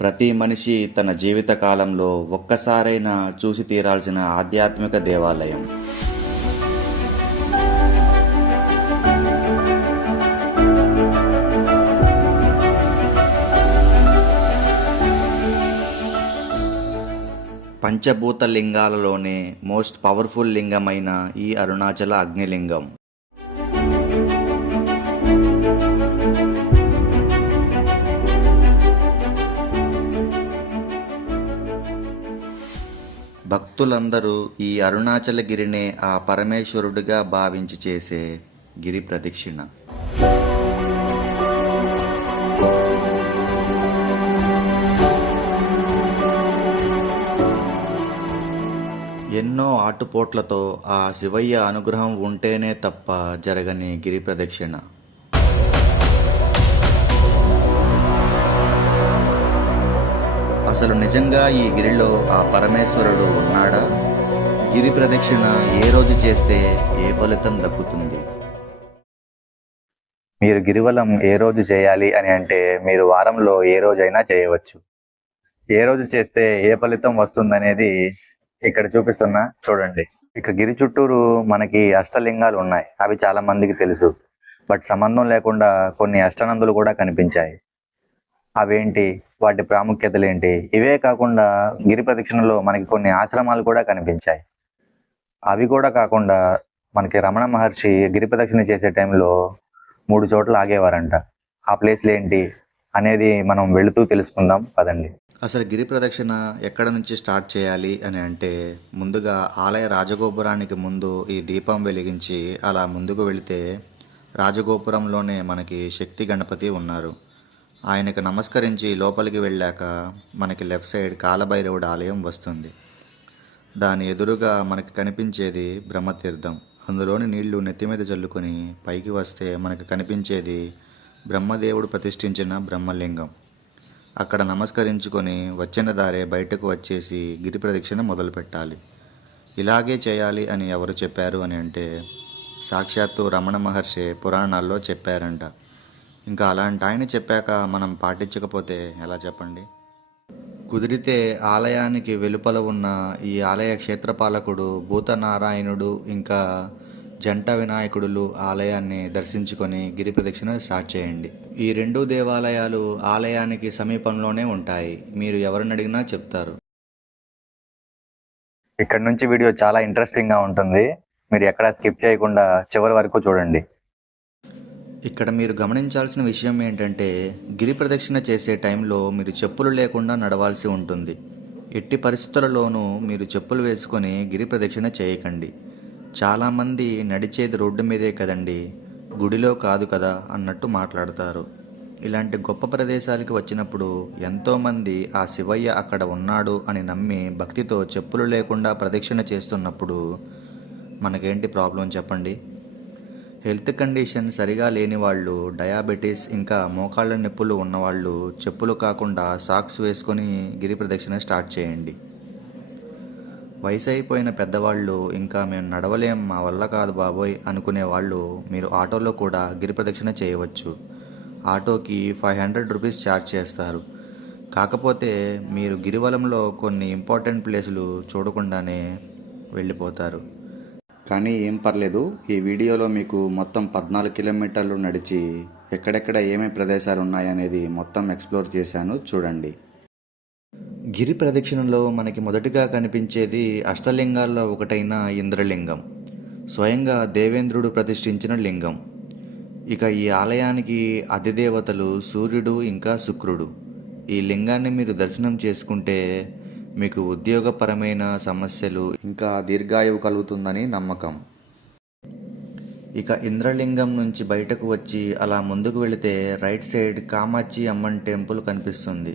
ప్రతి మనిషి తన జీవిత కాలంలో ఒక్కసారైనా చూసి తీరాల్సిన ఆధ్యాత్మిక దేవాలయం. పంచభూత లింగాలలోనే మోస్ట్ పవర్ఫుల్ లింగమైన ఈ అరుణాచల అగ్నిలింగం భక్తులందరూ ఈ అరుణాచలగిరినే ఆ పరమేశ్వరుడిగా భావించి చేసే గిరి ప్రదక్షిణ. ఎన్నో ఆటుపోట్లతో ఆ శివయ్య అనుగ్రహం ఉంటేనే తప్ప జరగని గిరి ప్రదక్షిణ. అసలు నిజంగా ఈ గిరిలో ఆ పరమేశ్వరుడు ఉన్నాడా? గిరి ప్రదక్షిణ ఏ రోజు చేస్తే ఏ ఫలితం దక్కుతుంది? మీరు గిరివలం ఏ రోజు చేయాలి అని అంటే మీరు వారంలో ఏ రోజైనా చేయవచ్చు. ఏ రోజు చేస్తే ఏ ఫలితం వస్తుందనేది ఇక్కడ చూపిస్తున్నా చూడండి. ఇక గిరి చుట్టూరు మనకి అష్టలింగాలు ఉన్నాయి. అవి చాలా మందికి తెలుసు. బట్ సంబంధం లేకుండా కొన్ని అష్టనందులు కూడా కనిపించాయి. అవేంటి, వాటి ప్రాముఖ్యతలు ఏంటి? ఇవే కాకుండా గిరి ప్రదక్షిణలో మనకి కొన్ని ఆశ్రమాలు కూడా కనిపించాయి. అవి కూడా కాకుండా మనకి రమణ మహర్షి గిరి ప్రదక్షిణ చేసే టైంలో 3 చోట్ల ఆగేవారంట. ఆ ప్లేస్లు ఏంటి అనేది మనం వెళుతూ తెలుసుకుందాం పదండి. అసలు గిరి ప్రదక్షిణ ఎక్కడ నుంచి స్టార్ట్ చేయాలి అని అంటే, ముందుగా ఆలయ రాజగోపురానికి ముందు ఈ దీపం వెలిగించి అలా ముందుకు వెళితే రాజగోపురంలోనే మనకి శక్తి గణపతి ఉన్నారు. ఆయనకు నమస్కరించి లోపలికి వెళ్ళాక మనకి లెఫ్ట్ సైడ్ కాలభైరవుడి ఆలయం వస్తుంది. దాని ఎదురుగా మనకి కనిపించేది బ్రహ్మతీర్థం. అందులోని నీళ్లు నెత్తి మీద చల్లుకొని పైకి వస్తే మనకు కనిపించేది బ్రహ్మదేవుడు ప్రతిష్ఠించిన బ్రహ్మలింగం. అక్కడ నమస్కరించుకొని వచ్చిన దారే బయటకు వచ్చేసి గిరి ప్రదక్షిణ మొదలు పెట్టాలి. ఇలాగే చేయాలి అని ఎవరు చెప్పారు అని అంటే, సాక్షాత్తు రమణ మహర్షి పురాణాల్లో చెప్పారంట. ఇంకా అలాంటి ఆయన చెప్పాక మనం పాటించకపోతే ఎలా చెప్పండి? కుదిరితే ఆలయానికి వెలుపల ఉన్న ఈ ఆలయ క్షేత్రపాలకుడు భూతనారాయణుడు ఇంకా జంట వినాయకుడులు ఆలయాన్ని దర్శించుకొని గిరి ప్రదక్షిణ స్టార్ట్ చేయండి. ఈ 2 దేవాలయాలు ఆలయానికి సమీపంలోనే ఉంటాయి. మీరు ఎవరిని అడిగినా చెప్తారు. ఇక్కడ నుంచి వీడియో చాలా ఇంట్రెస్టింగ్ గా ఉంటుంది. మీరు ఎక్కడా స్కిప్ చేయకుండా చివరి వరకు చూడండి. ఇక్కడ మీరు గమనించాల్సిన విషయం ఏంటంటే, గిరి ప్రదక్షిణ చేసే టైంలో మీరు చెప్పులు లేకుండా నడవాల్సి ఉంటుంది. ఎట్టి పరిస్థితులలోనూ మీరు చెప్పులు వేసుకొని గిరి ప్రదక్షిణ చేయకండి. చాలామంది నడిచేది రోడ్డు మీదే కదండి, గుడిలో కాదు కదా అన్నట్టు మాట్లాడతారు. ఇలాంటి గొప్ప ప్రదేశాలకి వచ్చినప్పుడు ఎంతోమంది ఆ శివయ్య అక్కడ ఉన్నాడు అని నమ్మి భక్తితో చెప్పులు లేకుండా ప్రదక్షిణ చేస్తున్నప్పుడు మనకేంటి ప్రాబ్లం చెప్పండి? హెల్త్ కండిషన్ సరిగా లేని వాళ్ళు, డయాబెటీస్ ఇంకా మోకాళ్ళ నొప్పులు ఉన్నవాళ్ళు చెప్పులు కాకుండా సాక్స్ వేసుకొని గిరి ప్రదక్షిణ స్టార్ట్ చేయండి. వయసు అయిపోయిన పెద్దవాళ్ళు, ఇంకా మేము నడవలేం, మా వల్ల కాదు బాబోయ్ అనుకునే వాళ్ళు మీరు ఆటోలో కూడా గిరి ప్రదక్షిణ చేయవచ్చు. ఆటోకి 500 రూపీస్ ఛార్జ్ చేస్తారు. కాకపోతే మీరు గిరివలంలో కొన్ని ఇంపార్టెంట్ ప్లేసులు చూడకుండానే వెళ్ళిపోతారు. కానీ ఏం పర్లేదు, ఈ వీడియోలో మీకు మొత్తం 14 కిలోమీటర్లు నడిచి ఎక్కడెక్కడ ఏమేమి ప్రదేశాలు ఉన్నాయనేది మొత్తం ఎక్స్ప్లోర్ చేశాను, చూడండి. గిరి ప్రదక్షిణలో మనకి మొదటిగా కనిపించేది అష్టలింగాల్లో ఒకటైన ఇంద్రలింగం. స్వయంగా దేవేంద్రుడు ప్రతిష్ఠించిన లింగం. ఇక ఈ ఆలయానికి అధిదేవతలు సూర్యుడు ఇంకా శుక్రుడు. ఈ లింగాన్ని మీరు దర్శనం చేసుకుంటే మీకు ఉద్యోగపరమైన సమస్యలు ఇంకా దీర్ఘాయువు కలుగుతుందని నమ్మకం. ఇక ఇంద్రలింగం నుంచి బయటకు వచ్చి అలా ముందుకు వెళితే right side Kamakshi Amman temple కనిపిస్తుంది.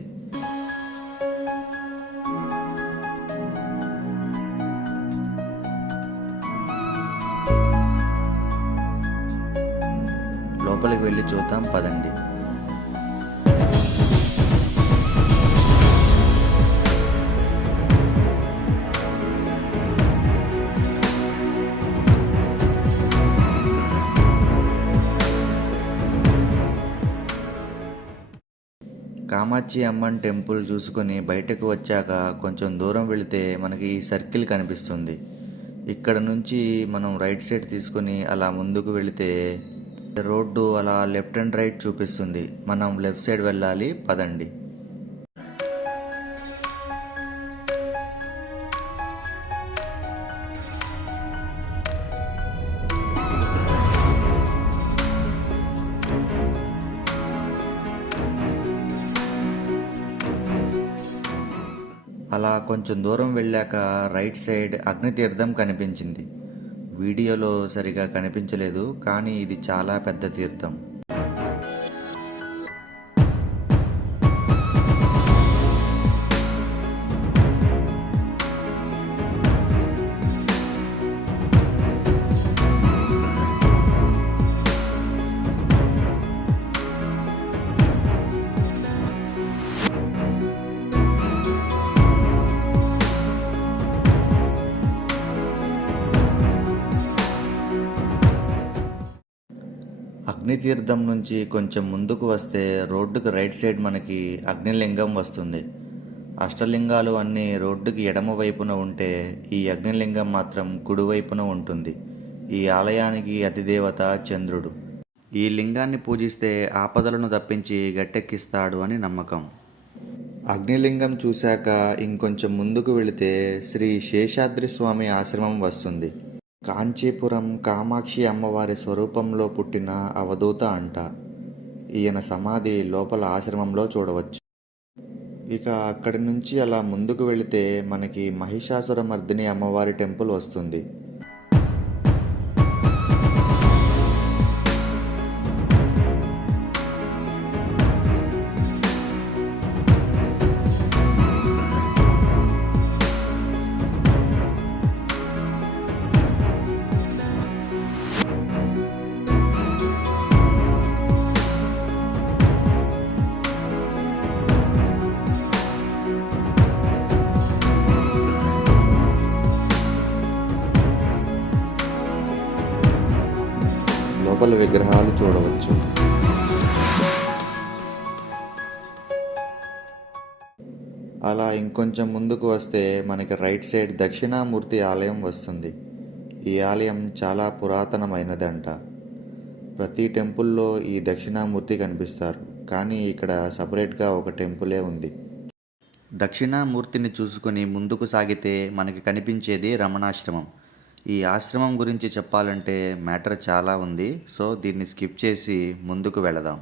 లోపలికి వెళ్ళి చూద్దాం పదండి. కామాక్షి అమ్మన్ టెంపుల్ చూసుకొని బయటకు వచ్చాక కొంచెం దూరం వెళితే మనకి ఈ సర్కిల్ కనిపిస్తుంది. ఇక్కడ నుంచి మనం రైట్ సైడ్ తీసుకొని అలా ముందుకు వెళితే రోడ్డు అలా లెఫ్ట్ అండ్ రైట్ చూపిస్తుంది. మనం లెఫ్ట్ సైడ్ వెళ్ళాలి, పదండి. అలా కొంచెం దూరం వెళ్ళాక రైట్ సైడ్ అగ్నితీర్థం కనిపించింది. వీడియోలో సరిగా కనిపించలేదు, కానీ ఇది చాలా పెద్ద తీర్థం. అగ్నితీర్థం నుంచి కొంచెం ముందుకు వస్తే రోడ్డుకు రైట్ సైడ్ మనకి అగ్నిలింగం వస్తుంది. అష్టలింగాలు అన్నీ రోడ్డుకి ఎడమ వైపున ఉంటే ఈ అగ్నిలింగం మాత్రం కుడివైపున ఉంటుంది. ఈ ఆలయానికి అధిదేవత చంద్రుడు. ఈ లింగాన్ని పూజిస్తే ఆపదలను తప్పించి గట్టెక్కిస్తాడు అని నమ్మకం. అగ్నిలింగం చూశాక ఇంకొంచెం ముందుకు వెళితే శ్రీ శేషాద్రి స్వామి ఆశ్రమం వస్తుంది. కాంచీపురం కామాక్షి అమ్మవారి స్వరూపంలో పుట్టిన అవధూత అంట. ఈయన సమాధి లోపల ఆశ్రమంలో చూడవచ్చు. ఇక అక్కడి నుంచి అలా ముందుకు వెళితే మనకి మహిషాసురమర్దిని అమ్మవారి టెంపుల్ వస్తుంది. లోపల విగ్రహాలు చూడవచ్చు. అలా ఇంకొంచెం ముందుకు వస్తే మనకి రైట్ సైడ్ దక్షిణామూర్తి ఆలయం వస్తుంది. ఈ ఆలయం చాలా పురాతనమైనదంట. ప్రతి టెంపుల్లో ఈ దక్షిణామూర్తి కనిపిస్తారు, కానీ ఇక్కడ సపరేట్గా ఒక టెంపులే ఉంది. దక్షిణామూర్తిని చూసుకొని ముందుకు సాగితే మనకి కనిపించేది రమణాశ్రమం. ఈ ఆశ్రమం గురించి చెప్పాలంటే మ్యాటర్ చాలా ఉంది, సో దీన్ని స్కిప్ చేసి ముందుకు వెళదాం.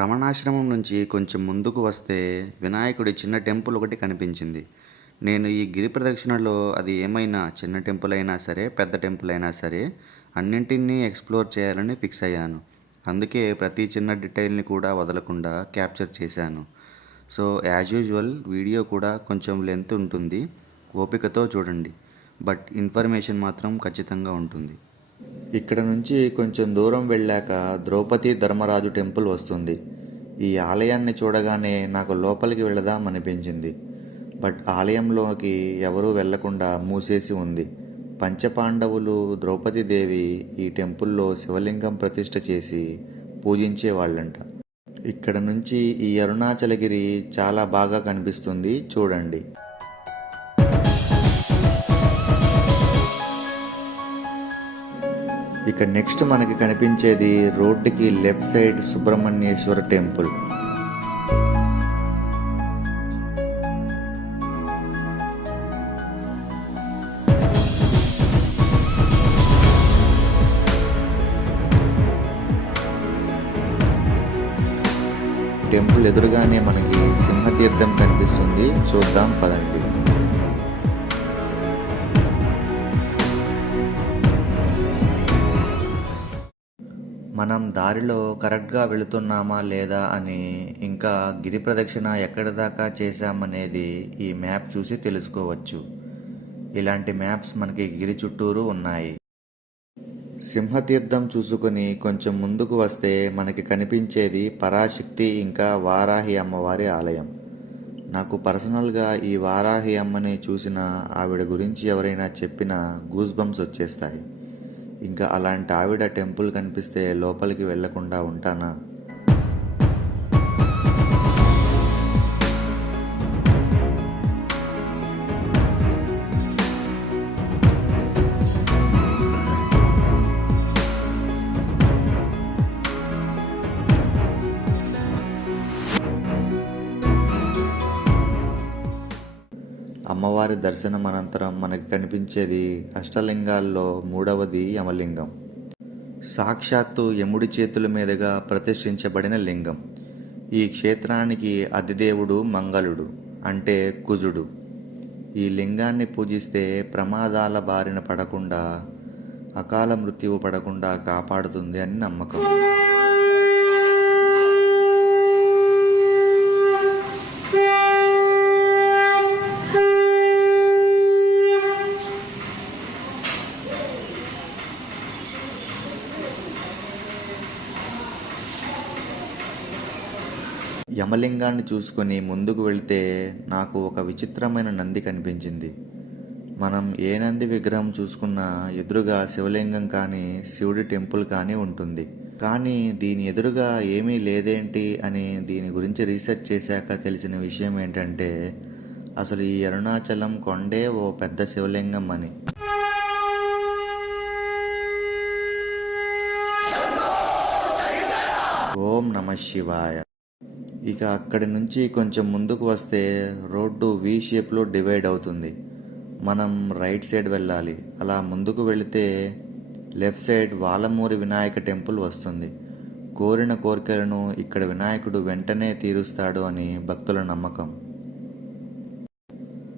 రమణాశ్రమం నుంచి కొంచెం ముందుకు వస్తే వినాయకుడి చిన్న టెంపుల్ ఒకటి కనిపించింది. నేను ఈ గిరి ప్రదక్షిణలో అది ఏమైనా చిన్న టెంపుల్ అయినా సరే, పెద్ద టెంపుల్ అయినా సరే, అన్నింటినీ ఎక్స్ప్లోర్ చేయాలని ఫిక్స్ అయ్యాను. అందుకే ప్రతి చిన్న డీటెయిల్ని కూడా వదలకుండా క్యాప్చర్ చేశాను. సో యాజ్ యూజువల్ వీడియో కూడా కొంచెం లెంత్ ఉంటుంది, ఓపికతో చూడండి. బట్ ఇన్ఫర్మేషన్ మాత్రం ఖచ్చితంగా ఉంటుంది. ఇక్కడ నుంచి కొంచెం దూరం వెళ్ళాక ద్రౌపది ధర్మరాజు టెంపుల్ వస్తుంది. ఈ ఆలయాన్ని చూడగానే నాకు లోపలికి వెళదాం అనిపించింది. బట్ ఆలయంలోకి ఎవరూ వెళ్లకుండా మూసేసి ఉంది. పంచపాండవులు, ద్రౌపదీదేవి ఈ టెంపుల్లో శివలింగం ప్రతిష్ఠ చేసి పూజించేవాళ్ళంట. ఇక్కడ నుంచి ఈ అరుణాచలగిరి చాలా బాగా కనిపిస్తుంది, చూడండి. ఇక నెక్స్ట్ మనకి కనిపించేది రోడ్డుకి left side Subrahmanyeswara temple. Temple ఎదురుగానే మనకి సింహతీర్థం కనిపిస్తుంది, చూద్దాం పదండి. మనం దారిలో కరెక్ట్గా వెళుతున్నామా లేదా అని, ఇంకా గిరి ప్రదక్షిణ ఎక్కడి దాకా చేశామనేది ఈ మ్యాప్ చూసి తెలుసుకోవచ్చు. ఇలాంటి మ్యాప్స్ మనకి గిరి చుట్టూరు ఉన్నాయి. సింహతీర్థం చూసుకొని కొంచెం ముందుకు వస్తే మనకి కనిపించేది పరాశక్తి ఇంకా వారాహి అమ్మవారి ఆలయం. నాకు పర్సనల్గా ఈ వారాహి అమ్మని చూసిన, ఆవిడ గురించి ఎవరైనా చెప్పినా గూస్ బంప్స్ వచ్చేస్తాయి. ఇంకా అలాంటి ఆవిడ టెంపుల్ కనిపిస్తే లోపలికి వెళ్లకుండా ఉంటానా? అమ్మవారి దర్శనం అనంతరం మనకి కనిపించేది అష్టలింగాల్లో మూడవది యమలింగం. సాక్షాత్తు యముడి చేతుల మీదుగా ప్రతిష్ఠించబడిన లింగం. ఈ క్షేత్రానికి అధిదేవుడు మంగళుడు అంటే కుజుడు. ఈ లింగాన్ని పూజిస్తే ప్రమాదాల బారిన పడకుండా, అకాల మృత్యువు పడకుండా కాపాడుతుంది అని నమ్మకం. యమలింగాన్ని చూసుకొని ముందుకు వెళితే నాకు ఒక విచిత్రమైన నంది కనిపించింది. మనం ఏ నంది విగ్రహం చూసుకున్నా ఎదురుగా శివలింగం కానీ శివుడి టెంపుల్ కానీ ఉంటుంది. కానీ దీని ఎదురుగా ఏమీ లేదేంటి అని దీని గురించి రీసెర్చ్ చేశాక తెలిసిన విషయం ఏంటంటే అసలు ఈ అరుణాచలం కొండే ఓ పెద్ద శివలింగం అని. ఓం నమః శివాయ. ఇక అక్కడి నుంచి కొంచెం ముందుకు వస్తే రోడ్డు వి షేప్లో డివైడ్ అవుతుంది. మనం రైట్ సైడ్ వెళ్ళాలి. అలా ముందుకు వెళితే లెఫ్ట్ సైడ్ వాలమూరి వినాయక టెంపుల్ వస్తుంది. కోరిన కోరికలను ఇక్కడ వినాయకుడు వెంటనే తీరుస్తాడు అని భక్తుల నమ్మకం.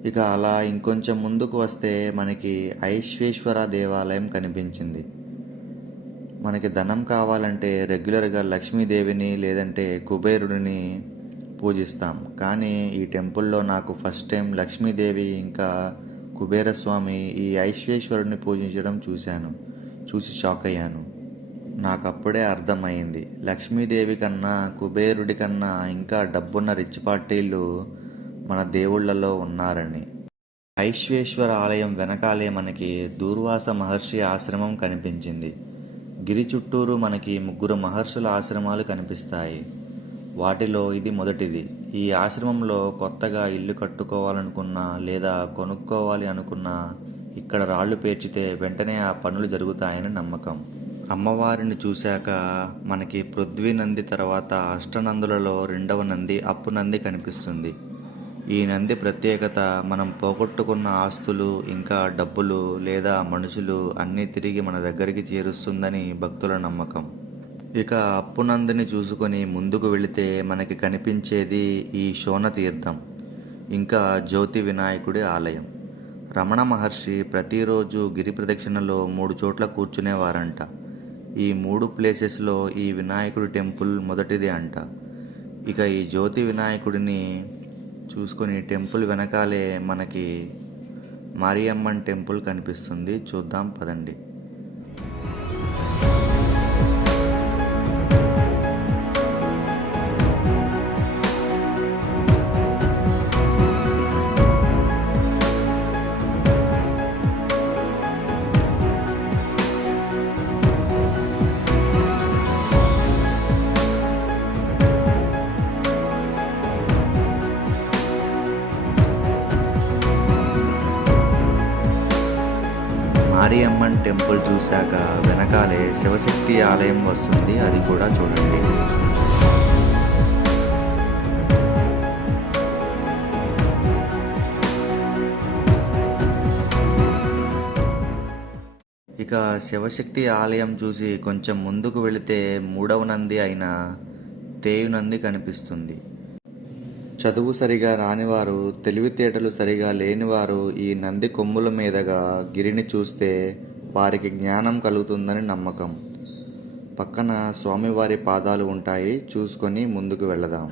ఇక అలా ఇంకొంచెం ముందుకు వస్తే మనకి ఐశ్వేశ్వర దేవాలయం కనిపించింది. మనకి ధనం కావాలంటే రెగ్యులర్గా లక్ష్మీదేవిని లేదంటే కుబేరుడిని పూజిస్తాం. కానీ ఈ టెంపుల్లో నాకు ఫస్ట్ టైం లక్ష్మీదేవి ఇంకా కుబేరస్వామి ఈ ఐశ్వేశ్వరుడిని పూజించడం చూసి షాక్ అయ్యాను. నాకు అప్పుడే అర్థమైంది లక్ష్మీదేవి కన్నా కుబేరుడి కన్నా ఇంకా డబ్బున్న రిచ్ పార్టీలు మన దేవుళ్లలో ఉన్నారని. ఐశ్వేశ్వర ఆలయం వెనకాలే మనకి దూర్వాస మహర్షి ఆశ్రమం కనిపించింది. గిరి చుట్టూరు మనకి 3 మహర్షుల ఆశ్రమాలు కనిపిస్తాయి. వాటిలో ఇది మొదటిది. ఈ ఆశ్రమంలో కొత్తగా ఇల్లు కట్టుకోవాలనుకున్నా లేదా కొనుక్కోవాలి అనుకున్నా ఇక్కడ రాళ్లు పేర్చితే వెంటనే ఆ పనులు జరుగుతాయని నమ్మకం. అమ్మవారిని చూశాక మనకి పృథ్వీ నంది తర్వాత అష్టనందులలో 2వ నంది అప్పు నంది కనిపిస్తుంది. ఈ నంది ప్రత్యేకత మనం పోగొట్టుకున్న ఆస్తులు ఇంకా డబ్బులు లేదా మనుషులు అన్నీ తిరిగి మన దగ్గరికి చేరుస్తుందని భక్తుల నమ్మకం. ఇక అప్పు నందిని చూసుకొని ముందుకు వెళితే మనకి కనిపించేది ఈ శోణ తీర్థం ఇంకా జ్యోతి వినాయకుడి ఆలయం. రమణ మహర్షి ప్రతిరోజు గిరి ప్రదక్షిణలో 3 చోట్ల కూర్చునేవారంట. ఈ 3 ప్లేసెస్లో ఈ వినాయకుడి టెంపుల్ మొదటిది అంట. ఇక ఈ జ్యోతి వినాయకుడిని చూసుకొని టెంపుల్ వెనకాలే మనకి మారియమ్మన్ టెంపుల్ కనిపిస్తుంది. చూద్దాం పదండి. మారియమ్మన్ టెంపుల్ చూశాక వెనకాలే శివశక్తి ఆలయం వస్తుంది. అది కూడా చూడండి. ఇక శివశక్తి ఆలయం చూసి కొంచెం ముందుకు వెళితే 3వ నంది అయిన తేయు నంది కనిపిస్తుంది. చదువు సరిగా రానివారు, తెలివితేటలు సరిగా లేనివారు ఈ నంది కొమ్ముల మీదుగా గిరిని చూస్తే వారికి జ్ఞానం కలుగుతుందని నమ్మకం. పక్కన స్వామివారి పాదాలు ఉంటాయి. చూసుకొని ముందుకు వెళదాం.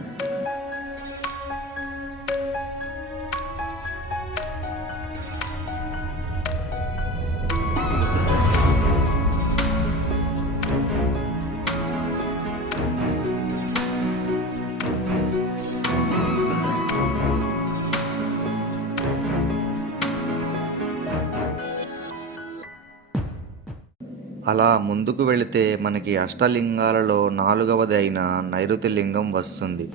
అలా ముందుకు వెళితే మనకి అష్టలింగాలలో 4వది అయిన నైరుతి లింగం వస్తుంది.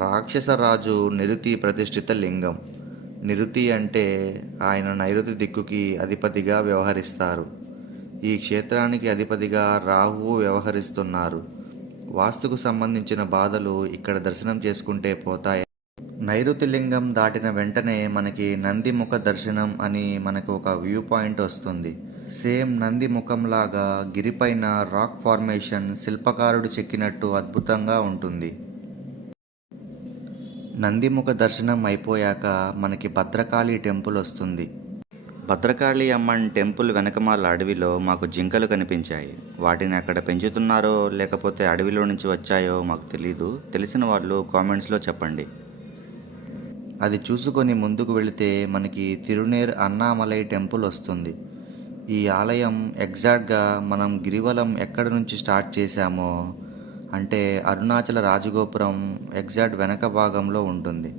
రాక్షస రాజు నిరుతి ప్రతిష్ఠిత లింగం. నిరుతి అంటే ఆయన నైరుతి దిక్కుకి అధిపతిగా వ్యవహరిస్తారు. ఈ క్షేత్రానికి అధిపతిగా రాహువు వ్యవహరిస్తున్నారు. వాస్తుకు సంబంధించిన బాధలు ఇక్కడ దర్శనం చేసుకుంటే పోతాయి. నైరుతి లింగం దాటిన వెంటనే మనకి నంది ముఖ దర్శనం అని మనకు ఒక వ్యూ పాయింట్ వస్తుంది. సేమ్ నంది ముఖంలాగా గిరిపైన రాక్ ఫార్మేషన్ శిల్పకారుడు చెక్కినట్టు అద్భుతంగా ఉంటుంది. నందిముఖ దర్శనం అయిపోయాక మనకి భద్రకాళి టెంపుల్ వస్తుంది. భద్రకాళి అమ్మన్ టెంపుల్ వెనకమాల అడవిలో మాకు జింకలు కనిపించాయి. వాటిని అక్కడ పెంచుతున్నారో లేకపోతే అడవిలో నుంచి వచ్చాయో మాకు తెలీదు. తెలిసిన వాళ్ళు కామెంట్స్లో చెప్పండి. అది చూసుకొని ముందుకు వెళితే మనకి తిరునేర్ అన్నామలై టెంపుల్ వస్తుంది. ఈ ఆలయం ఎగ్జాక్ట్గా మనం గిరివలం ఎక్కడి నుంచి స్టార్ట్ చేశామో అంటే అరుణాచల రాజగోపురం ఎగ్జాక్ట్ వెనక భాగంలో ఉంటుంది.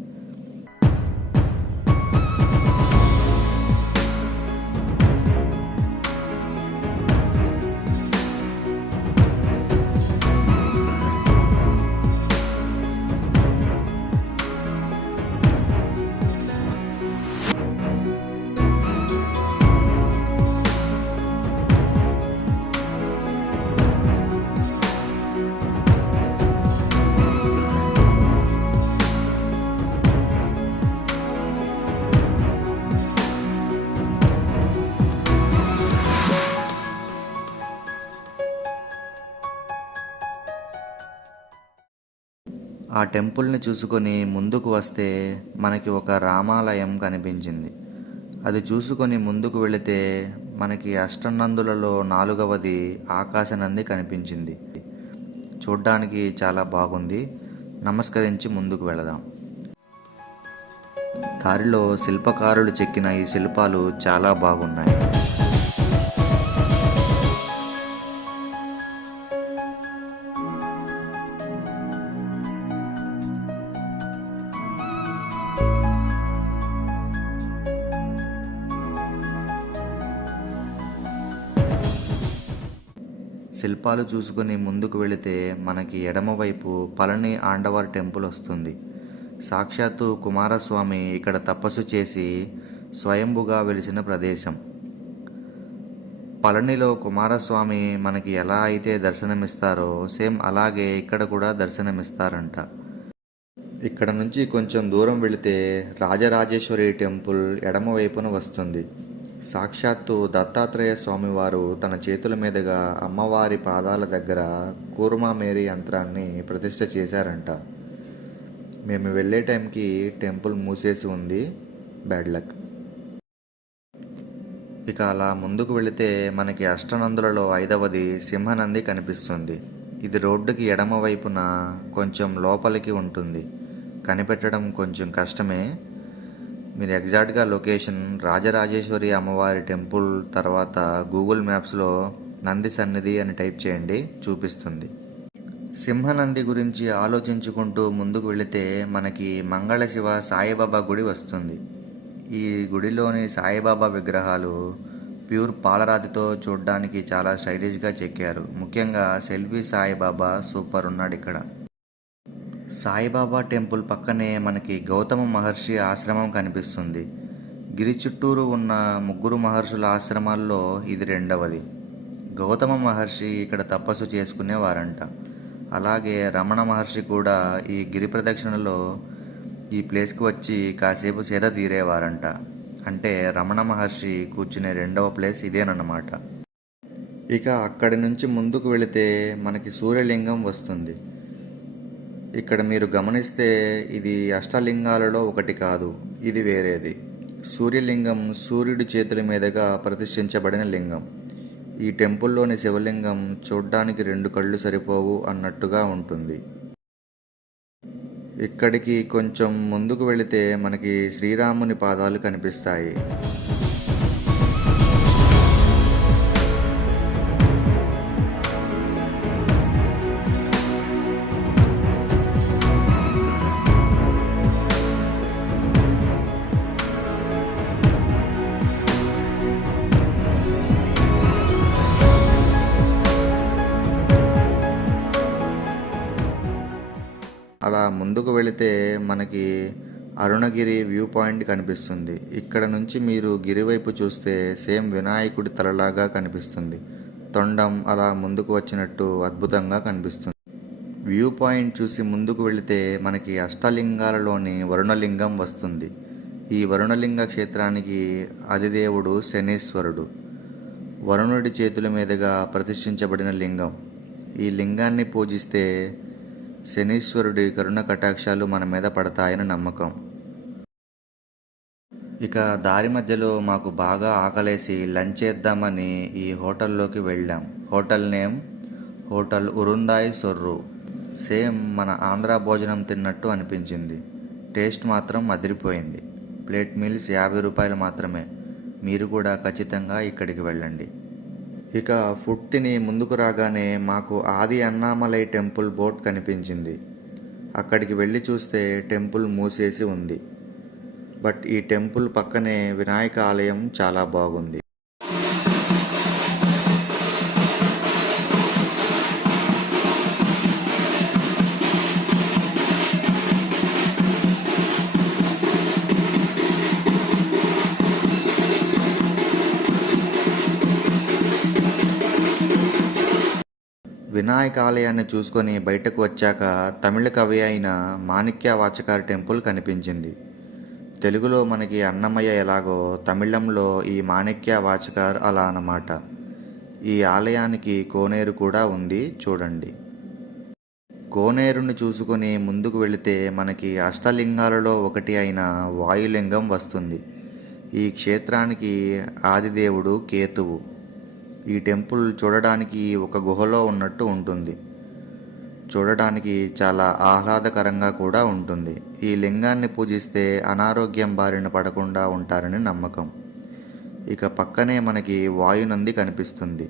ఆ టెంపుల్ని చూసుకొని ముందుకు వస్తే మనకి ఒక రామాలయం కనిపించింది. అది చూసుకొని ముందుకు వెళితే మనకి అష్టనందులలో 4వది ఆకాశనంది కనిపించింది. చూడ్డానికి చాలా బాగుంది. నమస్కరించి ముందుకు వెళదాం. దారిలో శిల్పకారులు చెక్కిన ఈ శిల్పాలు చాలా బాగున్నాయి. శిల్పాలు చూసుకొని ముందుకు వెళితే మనకి ఎడమవైపు పళని ఆండవార్ టెంపుల్ వస్తుంది. సాక్షాత్తు కుమారస్వామి ఇక్కడ తపస్సు చేసి స్వయంభుగా వెలిసిన ప్రదేశం. పళనిలో కుమారస్వామి మనకి ఎలా అయితే దర్శనమిస్తారో సేమ్ అలాగే ఇక్కడ కూడా దర్శనమిస్తారంట. ఇక్కడ నుంచి కొంచెం దూరం వెళితే రాజరాజేశ్వరి టెంపుల్ ఎడమవైపున వస్తుంది. సాక్షాత్తు దత్తాత్రేయ స్వామివారు తన చేతుల మీదుగా అమ్మవారి పాదాల దగ్గర కూర్మా మేరీ యంత్రాన్ని ప్రతిష్ఠ చేశారంట. మేము వెళ్ళే టైంకి టెంపుల్ మూసేసి ఉంది. Bad luck. ఇక అలా ముందుకు వెళితే మనకి అష్టనందులలో 5వది సింహనంది కనిపిస్తుంది. ఇది రోడ్డుకి ఎడమ వైపున కొంచెం లోపలికి ఉంటుంది. కనిపెట్టడం కొంచెం కష్టమే. మీరు ఎగ్జాక్ట్గా లొకేషన్ రాజరాజేశ్వరి అమ్మవారి టెంపుల్ తర్వాత గూగుల్ మ్యాప్స్లో నంది సన్నిధి అని టైప్ చేయండి, చూపిస్తుంది. సింహనంది గురించి ఆలోచించుకుంటూ ముందుకు వెళితే మనకి మంగళశివ సాయిబాబా గుడి వస్తుంది. ఈ గుడిలోని సాయిబాబా విగ్రహాలు ప్యూర్ పాలరాతితో చూడడానికి చాలా స్టైలిష్గా చెక్కారు. ముఖ్యంగా సెల్ఫీ సాయిబాబా సూపర్ ఉన్నాడు ఇక్కడ. సాయిబాబా టెంపుల్ పక్కనే మనకి గౌతమ మహర్షి ఆశ్రమం కనిపిస్తుంది. గిరి చుట్టూరు ఉన్న 3 మహర్షుల ఆశ్రమాల్లో ఇది 2వది. గౌతమ మహర్షి ఇక్కడ తపస్సు చేసుకునేవారంట. అలాగే రమణ మహర్షి కూడా ఈ గిరి ప్రదక్షిణలో ఈ ప్లేస్కి వచ్చి కాసేపు సేద తీరేవారంట. అంటే రమణ మహర్షి కూర్చునే 2వ ప్లేస్ ఇదేనన్నమాట. ఇక అక్కడి నుంచి ముందుకు వెళితే మనకి సూర్యలింగం వస్తుంది. ఇక్కడ మీరు గమనిస్తే ఇది అష్టలింగాలలో ఒకటి కాదు, ఇది వేరేది. సూర్యలింగం సూర్యుడి చేతుల మీదుగా ప్రతిష్ఠించబడిన లింగం. ఈ టెంపుల్లోని శివలింగం చూడ్డానికి 2 కళ్ళు సరిపోవు అన్నట్టుగా ఉంటుంది. ఇక్కడికి కొంచెం ముందుకు వెళితే మనకి శ్రీరాముని పాదాలు కనిపిస్తాయి. అలా ముందుకు వెళితే మనకి అరుణగిరి వ్యూ పాయింట్ కనిపిస్తుంది. ఇక్కడ నుంచి మీరు గిరివైపు చూస్తే సేమ్ వినాయకుడి తలలాగా కనిపిస్తుంది. తొండం అలా ముందుకు వచ్చినట్టు అద్భుతంగా కనిపిస్తుంది. వ్యూ పాయింట్ చూసి ముందుకు వెళితే మనకి అష్టలింగాలలోని వరుణలింగం వస్తుంది. ఈ వరుణలింగ క్షేత్రానికి అధిదేవుడు శనీశ్వరుడు. వరుణుడి చేతుల మీదుగా ప్రతిష్ఠించబడిన లింగం. ఈ లింగాన్ని పూజిస్తే శనీశ్వరుడి కరుణ కటాక్షాలు మన మీద పడతాయని నమ్మకం. ఇక దారి మధ్యలో మాకు బాగా ఆకలేసి లంచ్ చేద్దామని ఈ హోటల్లోకి వెళ్ళాం. Hotel name hotel Urundai Soru. Same మన ఆంధ్ర భోజనం తిన్నట్టు అనిపించింది. టేస్ట్ మాత్రం అదిరిపోయింది. ప్లేట్ మీల్స్ 50 రూపాయలు మాత్రమే. మీరు కూడా ఖచ్చితంగా ఇక్కడికి వెళ్ళండి. ఇక ఫుడ్ తిని ముందుకు రాగానే మాకు ఆది అన్నామలై టెంపుల్ బోర్డ్ కనిపించింది. అక్కడికి వెళ్ళి చూస్తే టెంపుల్ మూసేసి ఉంది. బట్ ఈ టెంపుల్ పక్కనే వినాయక ఆలయం చాలా బాగుంది. వినాయక ఆలయాన్ని చూసుకొని బయటకు వచ్చాక తమిళ కవి అయిన మాణిక్య వాచకార్ టెంపుల్ కనిపించింది. తెలుగులో మనకి అన్నమయ్య ఎలాగో తమిళంలో ఈ మాణిక్య వాచకార్ అలా అన్నమాట. ఈ ఆలయానికి కోనేరు కూడా ఉంది, చూడండి. కోనేరుని చూసుకొని ముందుకు వెళితే మనకి అష్టలింగాలలో ఒకటి అయిన వాయులింగం వస్తుంది. ఈ క్షేత్రానికి ఆదిదేవుడు కేతువు. ఈ టెంపుల్ చూడడానికి ఒక గుహలో ఉన్నట్టు ఉంటుంది. చూడడానికి చాలా ఆహ్లాదకరంగా కూడా ఉంటుంది. ఈ లింగాన్ని పూజిస్తే అనారోగ్యం బారిన పడకుండా ఉంటారని నమ్మకం. ఇక పక్కనే మనకి వాయునంది కనిపిస్తుంది.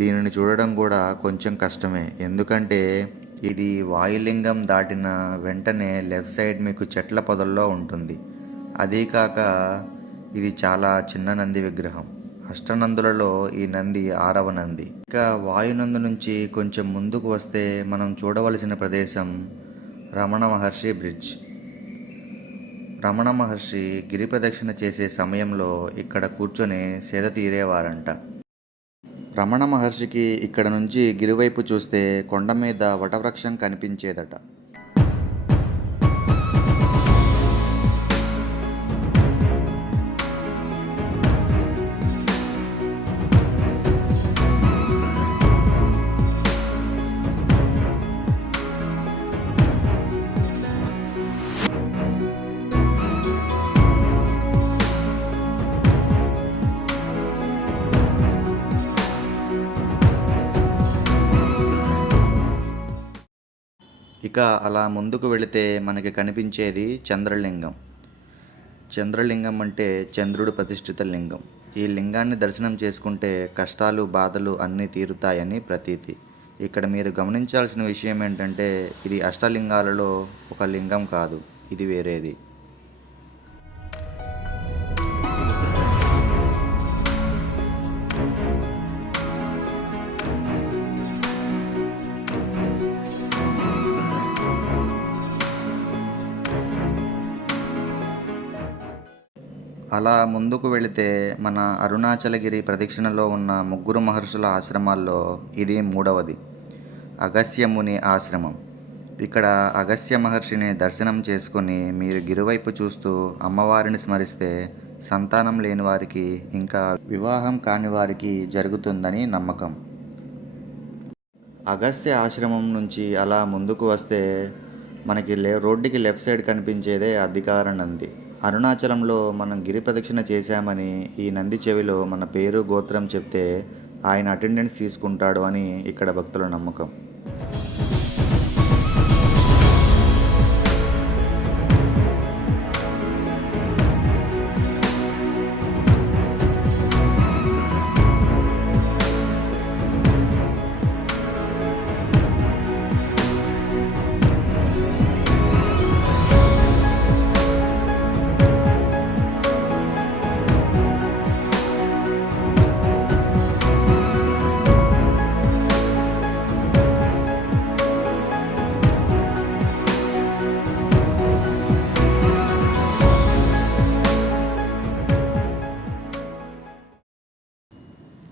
దీనిని చూడడం కూడా కొంచెం కష్టమే, ఎందుకంటే ఇది వాయులింగం దాటిన వెంటనే లెఫ్ట్ సైడ్ మీకు చెట్ల పొదల్లో ఉంటుంది. అదీ కాక ఇది చాలా చిన్న నంది విగ్రహం. అష్టనందులలో ఈ నంది 6వ నంది. ఇక వాయునందు నుంచి కొంచెం ముందుకు వస్తే మనం చూడవలసిన ప్రదేశం రమణ మహర్షి బ్రిడ్జ్. రమణ మహర్షి గిరి ప్రదక్షిణ చేసే సమయంలో ఇక్కడ కూర్చొని సేద తీరేవారంట. రమణ మహర్షికి ఇక్కడ నుంచి గిరివైపు చూస్తే కొండ మీద వటవృక్షం కనిపించేదట. ఇక అలా ముందుకు వెళితే మనకి కనిపించేది చంద్రలింగం. చంద్రలింగం అంటే చంద్రుడు ప్రతిష్ఠిత లింగం. ఈ లింగాన్ని దర్శనం చేసుకుంటే కష్టాలు బాధలు అన్నీ తీరుతాయని ప్రతీతి. ఇక్కడ మీరు గమనించాల్సిన విషయం ఏంటంటే ఇది అష్టలింగాలలో ఒక లింగం కాదు, ఇది వేరేది. అలా ముందుకు వెళితే మన అరుణాచలగిరి ప్రదక్షిణలో ఉన్న 3 మహర్షుల ఆశ్రమాల్లో ఇది 3వది, అగస్త్యముని ఆశ్రమం. ఇక్కడ అగస్త్య మహర్షిని దర్శనం చేసుకొని మీరు గిరివైపు చూస్తూ అమ్మవారిని స్మరిస్తే సంతానం లేని వారికి ఇంకా వివాహం కాని వారికి జరుగుతుందని నమ్మకం. అగస్త్య ఆశ్రమం నుంచి అలా ముందుకు వస్తే మనకి రోడ్డుకి లెఫ్ట్ సైడ్ కనిపించేదే అధికార నంది. అరుణాచలంలో మనం గిరి ప్రదక్షిణ చేశామని ఈ నంది చెవిలో మన పేరు గోత్రం చెప్తే ఆయన అటెండెన్స్ తీసుకుంటాడు అని ఇక్కడ భక్తుల నమ్మకం.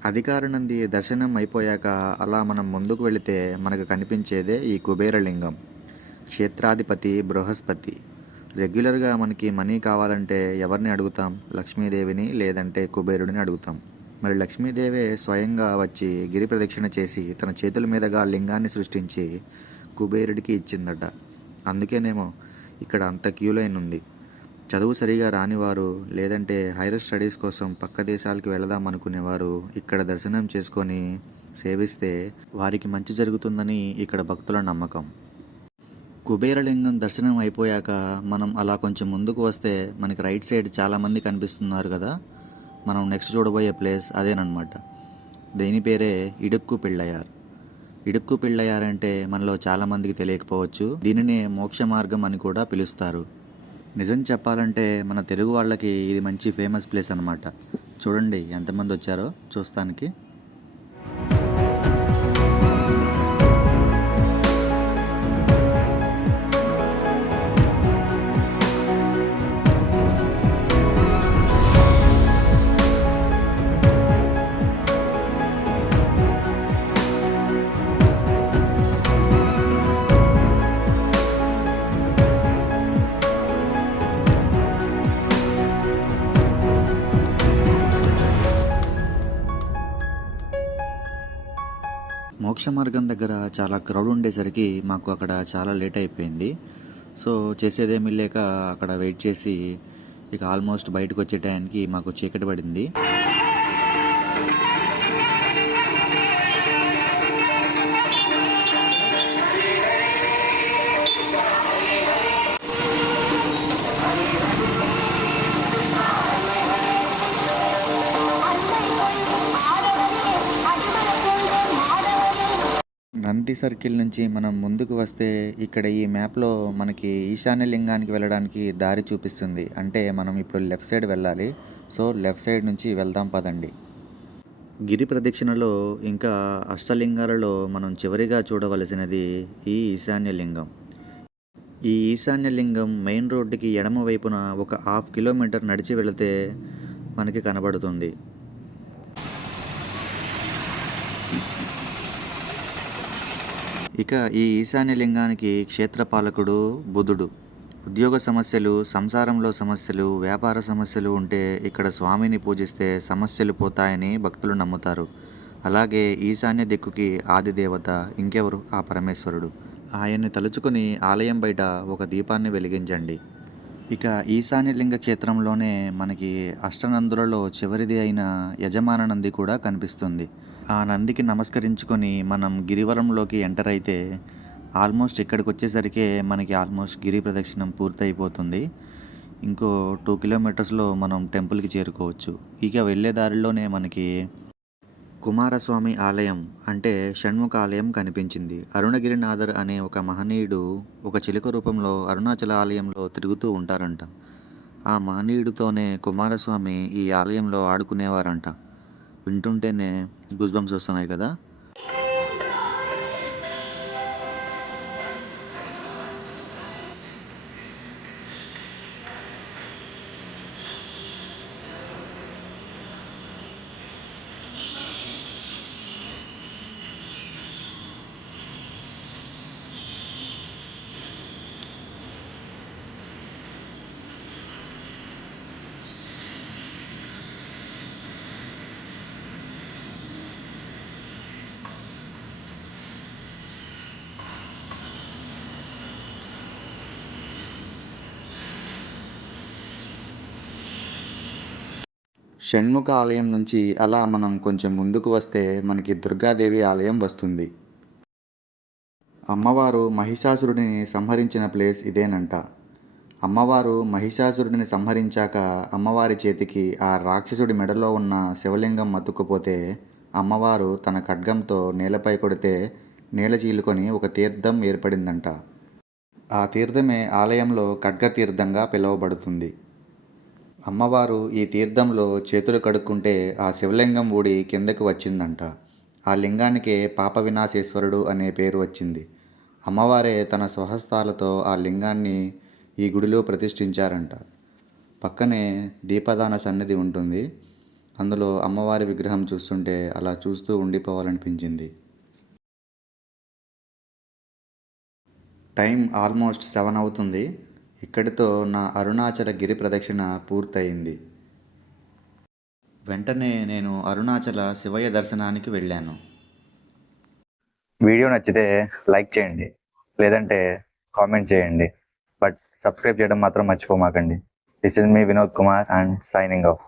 అధికారనంది దర్శనం అయిపోయాక అలా మనం ముందుకు వెళితే మనకు కనిపించేదే ఈ కుబేరలింగం. క్షేత్రాధిపతి బృహస్పతి. రెగ్యులర్గా మనకి మనీ కావాలంటే ఎవరిని అడుగుతాం? లక్ష్మీదేవిని లేదంటే కుబేరుడిని అడుగుతాం. మరి లక్ష్మీదేవే స్వయంగా వచ్చి గిరి ప్రదక్షిణ చేసి తన చేతుల మీదుగా లింగాన్ని సృష్టించి కుబేరుడికి ఇచ్చిందట. అందుకేనేమో ఇక్కడ అంత క్యూ లైన్ ఉంది. చదువు సరిగా రానివారు లేదంటే హైయర్ స్టడీస్ కోసం పక్క దేశాలకు వెళదాం అనుకునేవారు ఇక్కడ దర్శనం చేసుకొని సేవిస్తే వారికి మంచి జరుగుతుందని ఇక్కడ భక్తుల నమ్మకం. కుబేరలింగం దర్శనం అయిపోయాక మనం అలా కొంచెం ముందుకు వస్తే మనకి రైట్ సైడ్ చాలామంది కనిపిస్తున్నారు కదా. మనం నెక్స్ట్ చూడబోయే ప్లేస్ అదేనమాట. దీని పేరే ఇడుక్కు పిళ్ళయార్. ఇడుక్కు పిళ్ళయార్ అంటే మనలో చాలామందికి తెలియకపోవచ్చు. దీనినే మోక్ష మార్గం అని కూడా పిలుస్తారు. నిజం చెప్పాలంటే మన తెలుగు వాళ్ళకి ఇది మంచి ఫేమస్ ప్లేస్ అన్నమాట. చూడండి ఎంతమంది వచ్చారో చూస్తానికి. మోక్ష మార్గం దగ్గర చాలా క్రౌడ్ ఉండేసరికి మాకు అక్కడ చాలా లేట్ అయిపోయింది. సో చేసేదేమీ లేక అక్కడ వెయిట్ చేసి ఇక ఆల్మోస్ట్ బయటకు వచ్చే టైంకి మాకు చీకటి పడింది. నంది సర్కిల్ నుంచి మనం ముందుకు వస్తే ఇక్కడ ఈ మ్యాప్లో మనకి ఈశాన్య లింగానికి వెళ్ళడానికి దారి చూపిస్తుంది. అంటే మనం ఇప్పుడు లెఫ్ట్ సైడ్ వెళ్ళాలి. సో లెఫ్ట్ సైడ్ నుంచి వెళ్దాం పదండి. గిరి ప్రదక్షిణలో ఇంకా అష్టలింగాలలో మనం చివరిగా చూడవలసినది ఈ ఈశాన్య లింగం. ఈ ఈశాన్య లింగం మెయిన్ రోడ్డుకి ఎడమ వైపున ఒక 1/2 కిలోమీటర్ నడిచి వెళితే మనకి కనబడుతుంది. ఇక ఈ ఈశాన్య లింగానికి క్షేత్రపాలకుడు బుధుడు. ఉద్యోగ సమస్యలు, సంసారంలో సమస్యలు, వ్యాపార సమస్యలు ఉంటే ఇక్కడ స్వామిని పూజిస్తే సమస్యలు పోతాయని భక్తులు నమ్ముతారు. అలాగే ఈశాన్య దిక్కుకి ఆదిదేవత ఇంకెవరు? ఆ పరమేశ్వరుడు. ఆయన్ని తలుచుకొని ఆలయం బయట ఒక దీపాన్ని వెలిగించండి. ఇక ఈశాన్య లింగ క్షేత్రంలోనే మనకి అష్టనందులలో చివరిది అయిన యజమాన నంది కూడా కనిపిస్తుంది. ఆ నందికి నమస్కరించుకొని మనం గిరివరంలోకి ఎంటర్ అయితే ఆల్మోస్ట్ ఇక్కడికి వచ్చేసరికి మనకి ఆల్మోస్ట్ గిరి ప్రదక్షిణం పూర్తయిపోతుంది. ఇంకో 2 కిలోమీటర్స్లో మనం టెంపుల్కి చేరుకోవచ్చు. ఇక వెళ్ళే దారిలోనే మనకి కుమారస్వామి ఆలయం అంటే షణ్ముఖ ఆలయం కనిపించింది. అరుణగిరినాథర్ అనే ఒక మహనీయుడు ఒక చిలుక రూపంలో అరుణాచల ఆలయంలో తిరుగుతూ ఉంటారంట. ఆ మహనీయుడితోనే కుమారస్వామి ఈ ఆలయంలో ఆడుకునేవారంట. వింటుంటేనే గూస్ బంప్స్ వస్తున్నాయి కదా. షణ్ముఖ ఆలయం నుంచి అలా మనం కొంచెం ముందుకు వస్తే మనకి దుర్గాదేవి ఆలయం వస్తుంది. అమ్మవారు మహిషాసురుడిని సంహరించిన ప్లేస్ ఇదేనంట. అమ్మవారు మహిషాసురుడిని సంహరించాక అమ్మవారి చేతికి ఆ రాక్షసుడి మెడలో ఉన్న శివలింగం మతుక్కుపోతే అమ్మవారు తన ఖడ్గంతో నేలపై కొడితే నేల చీలుకొని ఒక తీర్థం ఏర్పడిందంట. ఆ తీర్థమే ఆలయంలో ఖడ్గ తీర్థంగా పిలువబడుతుంది. అమ్మవారు ఈ తీర్థంలో చేతులు కడుక్కుంటే ఆ శివలింగం ఊడి కిందకు వచ్చిందంట. ఆ లింగానికే పాప వినాశేశ్వరుడు అనే పేరు వచ్చింది. అమ్మవారే తన స్వహస్తాలతో ఆ లింగాన్ని ఈ గుడిలో ప్రతిష్ఠించారంట. పక్కనే దీపదాన సన్నిధి ఉంటుంది. అందులో అమ్మవారి విగ్రహం చూస్తుంటే అలా చూస్తూ ఉండిపోవాలనిపించింది. టైం ఆల్మోస్ట్ 7 అవుతుంది. ఇక్కడితో నా అరుణాచల గిరి ప్రదక్షిణ పూర్తయింది. వెంటనే నేను అరుణాచల శివయ్య దర్శనానికి వెళ్ళాను. వీడియో నచ్చితే లైక్ చేయండి, లేదంటే కామెంట్ చేయండి. బట్ సబ్స్క్రైబ్ చేయడం మాత్రం మర్చిపోమాకండి. This is me Vinod Kumar and signing of.